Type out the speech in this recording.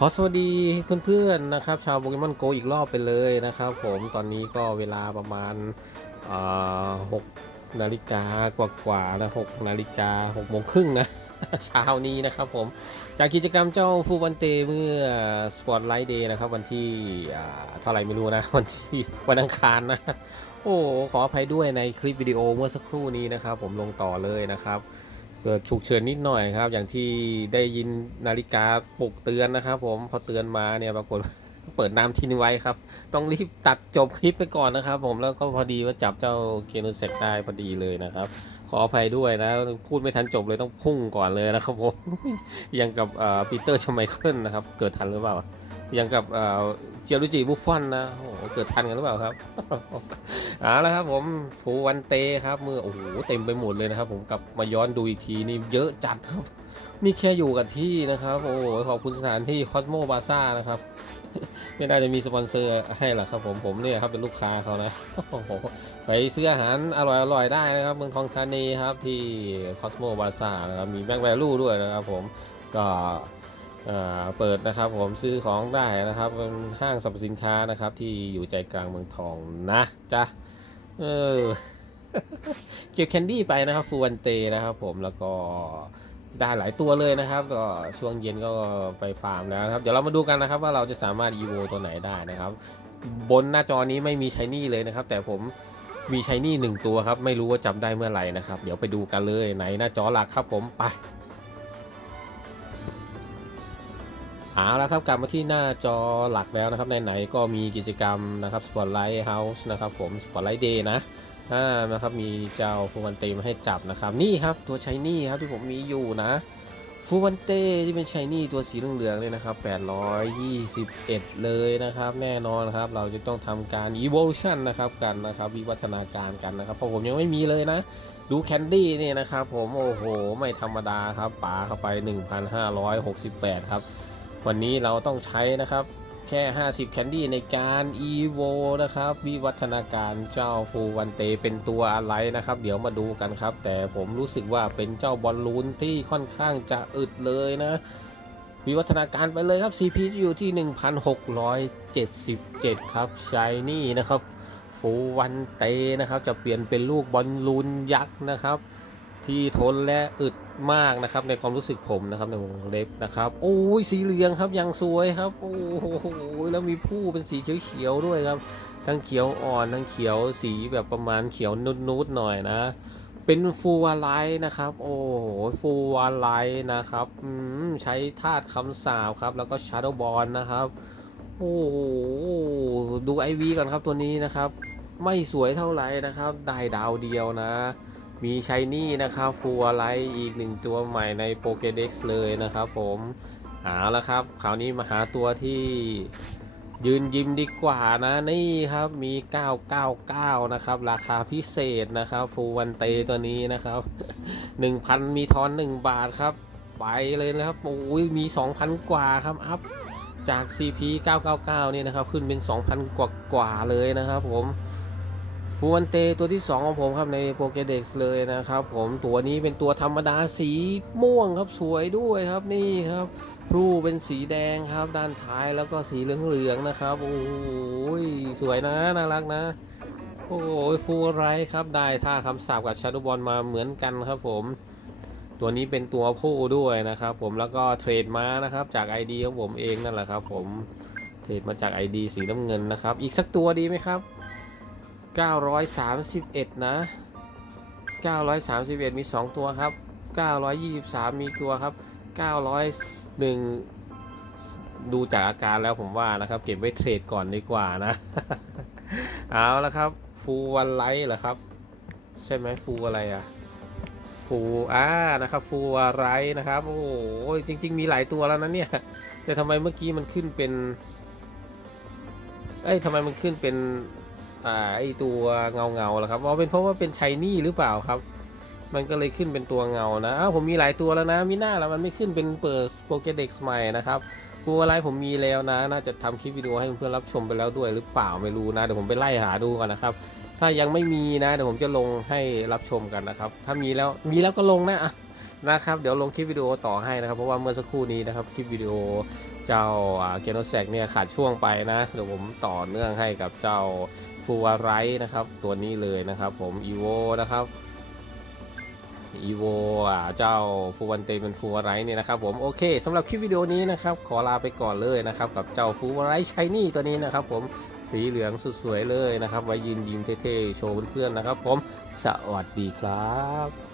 ขอสวัสดีเพื่อนๆนะครับ ชาวโปเกมอนโกอีกรอบไปเลยนะครับ ผมตอนนี้ก็เวลาประมาณหกนาฬิกากว่าๆนะหกนาฬิกาหกโมงครึ่งนะเช้านี้นะครับผมจากกิจกรรมเจ้าฟูวันเตเมื่อสปอตไลท์เดย์นะครับวันที่เท่าไหร่ไม่รู้นะ วันที่วันอังคารนะ โอ้ขออภัยด้วยในคลิปวิดีโอเมื่อสักครู่นี้นะครับ ผมลงต่อเลยนะครับ เกิดฉุกเฉินนิดหน่อยครับ อย่างที่ได้ยินนาฬิกาปลุกเตือนนะครับ ผมพอเตือนมาเนี่ยปรากฏเปิดน้ำทิ้งไว้ครับ ต้องรีบตัดจบคลิปไปก่อนนะครับ ผมแล้วก็พอดีว่าจับเจ้าเกนูเซกได้พอดีเลยนะครับ ขออภัยด้วยนะ พูดไม่ทันจบเลยต้องพุ่งก่อนเลยนะครับผม ยังกับปีเตอร์ชไมเคิลนะครับ เกิดทันหรือเปล่า อยังกับเจอรุจิบุฟฟอนนะโอ้โหเกิดทันกันหรือเปล่าครับเอาละครับผมฟูวันเตครับมือโอ้โหเต็มไปหมดเลยนะครับ ผมกลับมาย้อนดูอีกทีนี่เยอะจัดครับ นี่แค่อยู่กับที่นะครับ โอ้โหขอบคุณสถานที่คอสโมบาซ่านะครับไม่น่าจะมีสปอนเซอร์ให้หรอกครับผมผมเนี่ยครับเป็นลูกค้าเขานะโอ้โหไปซื้ออาหารอร่อยๆได้นะครับ เมืองทองธานีครับที่คอสโมบาซ่านะครับมีแบงค์แวลูด้วยนะครับผมก็ เปิดนะครับผมซื้อของได้นะครับเป็นห้างสรรพสินค้านะครับที่อยู่ใจกลางเมืองทองนะจ๊ะเออเก็บแคนดี้ไปนะครับฟูวันเตนะครับผมแล้วก็ได้หลายตัวเลยนะครับ ก็ช่วงเย็นก็ไปฟาร์มแล้วครับ เดี๋ยวเรามาดูกันนะครับว่าเราจะสามารถอีโวตัวไหนได้นะครับ บนหน้าจอนี้ไม่มีชายนี่เลยนะครับ แต่ผมมีชายนี่หนึ่งตัวครับ ไม่รู้ว่าจำได้เมื่อไหร่นะครับ เดี๋ยวไปดูกันเลยไหนหน้าจอหลักครับผมไป เอาละครับกลับมาที่หน้าจอหลักแล้วนะครับไหนๆก็มีกิจกรรมนะครับ Spotlight House นะครับผม Spotlight Day นะอ่านะครับมีเจ้าฟูวันเตมาให้จับนะครับ นี่ครับตัวชายนี่ครับที่ผมมีอยู่นะฟูวันเตที่เป็นชายนี่ตัวสีเหลืองๆเลยนะครับ 821 เลยนะครับ แน่นอนครับ เราจะต้องทำการ evolution นะครับกันนะครับ วิวัฒนาการกันนะครับ เพราะผมยังไม่มีเลยนะ ดูแคนดี้นี่นะครับ ผมโอ้โห ไม่ธรรมดาครับปาเข้าไป 1,568 ครับ วันนี้เราต้องใช้นะครับแค่ 50 แคนดี้ในการ EVO นะครับ วิวัฒนาการเจ้าฟูวันเตเป็นตัวอะไรนะครับ เดี๋ยวมาดูกันครับ แต่ผมรู้สึกว่าเป็นเจ้าบอลลูนที่ค่อนข้างจะอึดเลยนะ วิวัฒนาการไปเลยครับ CP อยู่ที่ 1,677 ครับชายนี่นะครับ ฟูวันเตนะครับ จะเปลี่ยนเป็นลูกบอลลูนยักษ์นะครับ ที่ทนและอึดมากนะครับ ในความรู้สึกผมนะครับในวงเล็บนะครับโอ้ยสีเหลืองครับยังสวยครับโอ้โหแล้วมีผู้เป็นสีเขียวๆด้วยครับ ทั้งเขียวอ่อนทั้งเขียวสีแบบประมาณเขียวนุดๆหน่อยนะ เป็นฟูวาไลนะครับ โอ้โหฟูวาไลนะครับอืมใช้ธาตุคำสาบครับ แล้วก็ชาร์โดบอลนะครับโอ้โหดูไอวีก่อนครับตัวนี้นะครับ ไม่สวยเท่าไหร่นะครับ ได้ดาวเดียวนะ มีชายนี่นะครับฟูอไลท์อีกหนึ่งตัวใหม่ในโปเกเด็กซ์เลยนะครับ ผมเอาละครับคราวนี้มาหาตัวที่ยืนยิ้มดีกว่านะนี่ครับมี 999 นะครับ ราคาพิเศษนะครับ ฟูวันเตตัวนี้นะครับ 1,000 มีทอน 1 บาทครับ ไปเลยนะครับโอ้ยมี 2,000 กว่าครับอัพจาก CP 999 เนี่ยนะครับ ขึ้นเป็น 2,000 กว่ากว่าเลยนะครับผม ฟูวันเตตัวที่ 2 ของผมครับในโปเกเด็กซ์เลยนะครับ ผมตัวนี้เป็นตัวธรรมดาสีม่วงครับสวยด้วยครับนี่ครับพรูเป็นสีแดงครับด้านท้ายแล้วก็สีเหลืองๆนะครับ โอ้ยสวยนะน่ารักนะ โอ้ยฟูไรครับได้ท่าคำสาบกับชาร์ดบอลมาเหมือนกันครับผม ตัวนี้เป็นตัวผู้ด้วยนะครับ ผมแล้วก็เทรดมานะครับจาก ID ของผมเองนั่นแหละครับ ผมเทรดมาจาก ID สีน้ำเงินนะครับ อีกสักตัวดีไหมครับ 931 นะ 931 มี 2 ตัวครับ 923 มีตัวครับ 901 ดูจากอาการแล้วผมว่านะครับ เก็บไว้เทรดก่อนดีกว่านะ เอาละครับ ฟูวันไลท์เหรอครับ ใช่ไหมฟูอะไรอะฟูอ่านะครับ ฟูอะไรนะครับ โอ้โห จริง ๆ มีหลายตัวแล้วนะเนี่ย แต่ทำไมเมื่อกี้มันขึ้นเป็น เอ้ยทำไมมันขึ้นเป็น อ่าไอตัวเงาเงาๆล่ะครับว่าเป็นเพราะว่าเป็นชายนี่หรือเปล่าครับ มันก็เลยขึ้นเป็นตัวเงานะอ้าวผมมีหลายตัวแล้วนะมีหน้าแล้วมันไม่ขึ้นเป็นเปิดโปเกเด็กใหม่นะครับตัวอะไรผมมีแล้วนะ น่าจะทำคลิปวิดีโอให้เพื่อนรับชมไปแล้วด้วยหรือเปล่าไม่รู้นะ เดี๋ยวผมไปไล่หาดูก่อนนะครับ ถ้ายังไม่มีนะ เดี๋ยวผมจะลงให้รับชมกันนะครับ ถ้ามีแล้วมีแล้วก็ลงนะอะ นะครับ เดี๋ยวลงคลิปวิดีโอต่อให้นะครับ เพราะว่าเมื่อสักครู่นี้นะครับ คลิปวิดีโอเจ้าเกโนแซกเนี่ยขาดช่วงไปนะ เดี๋ยวผมต่อเนื่องให้กับเจ้าฟูวาไรนะครับ ตัวนี้เลยนะครับ ผมอีโวนะครับอีโวอ่าเจ้าฟูวันเตเป็นฟูวาไรเนี่ยนะครับผมโอเคสำหรับคลิปวิดีโอนี้นะครับ ขอลาไปก่อนเลยนะครับ กับเจ้าฟูวาไรชายนี่ตัวนี้นะครับ ผมสีเหลืองสุดสวยเลยนะครับ ไว้ยืนยิงเท่ๆ โชว์เพื่อนๆนะครับ ผมสวัสดีครับ